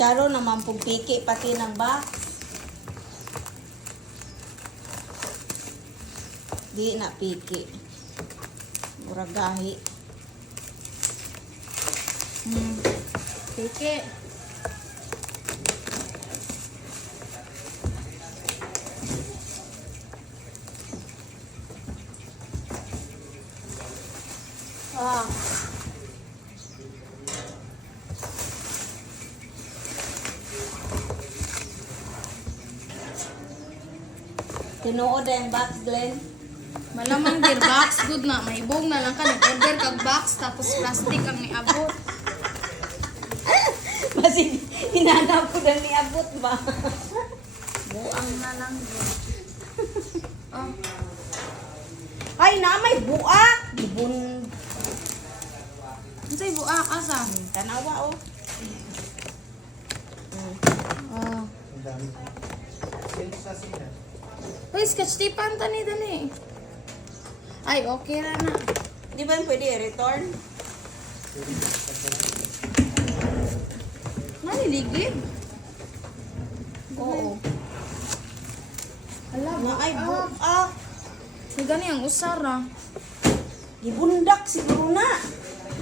Charo naman pong piki pati ng box. Di na piki. Muragahi. Piki. Ah. Tinuod na yung box, Glenn. Malamang dir box good na. May ibong na lang ka. Nag-order kag box tapos plastic ang niabot. Kasi hinanap ko na niabot ba? Buang na lang yun. Oh. Ay, na may buak! Gibon. Ano sa'yo buak? Asa? Tanawa, oh. Oh. Ang dami. Sino sa sila? Uy, sketch tipan tani dali. Ay, okay na na. Di ba pwede i-return? Naliliglig. Oo. Ala, Na ay buak. May gani ang usara. Gibundak siguro na.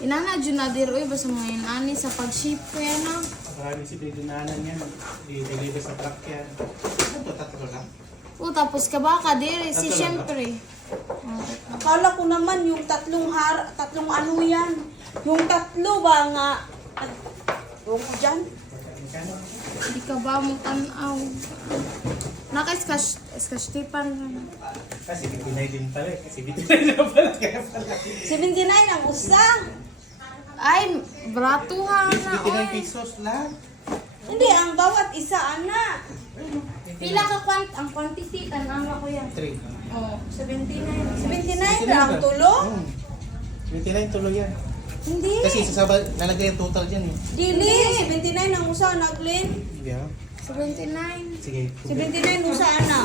Inana dyan na dir, uy, basta mga inani sa pag-ship ko yan ah. Marami si Bidunaanan yan. I-deliver sa truck yan. Ano, tatlo lang? Oh, tapos ka ba ka dir? Si Tatlo lang syempre. Akala ko naman yung tatlong ano yan. Yung tatlo ba nga? Ewan ko dyan. Magkano? Hindi ka ba mo tanaw? Naka-sketch tipan ka na. Kasi 59 din pala eh. Kasi 59 na pala. Kaya pala. 79 ang usa. Ay, bratuhan na, 59 oy. pesos lang. Hindi, ang bawat isa, ana. Pila ka ang quantity, tanawa ko yan. 3. Oh, 79 na ang tulo? 29 tuloy yan. Hindi. Kasi sasabal, nalagay yung total dyan eh. Dili, 79 ang usa na, Glenn. Hindi ah. 79. Sige. 79 usa, ana.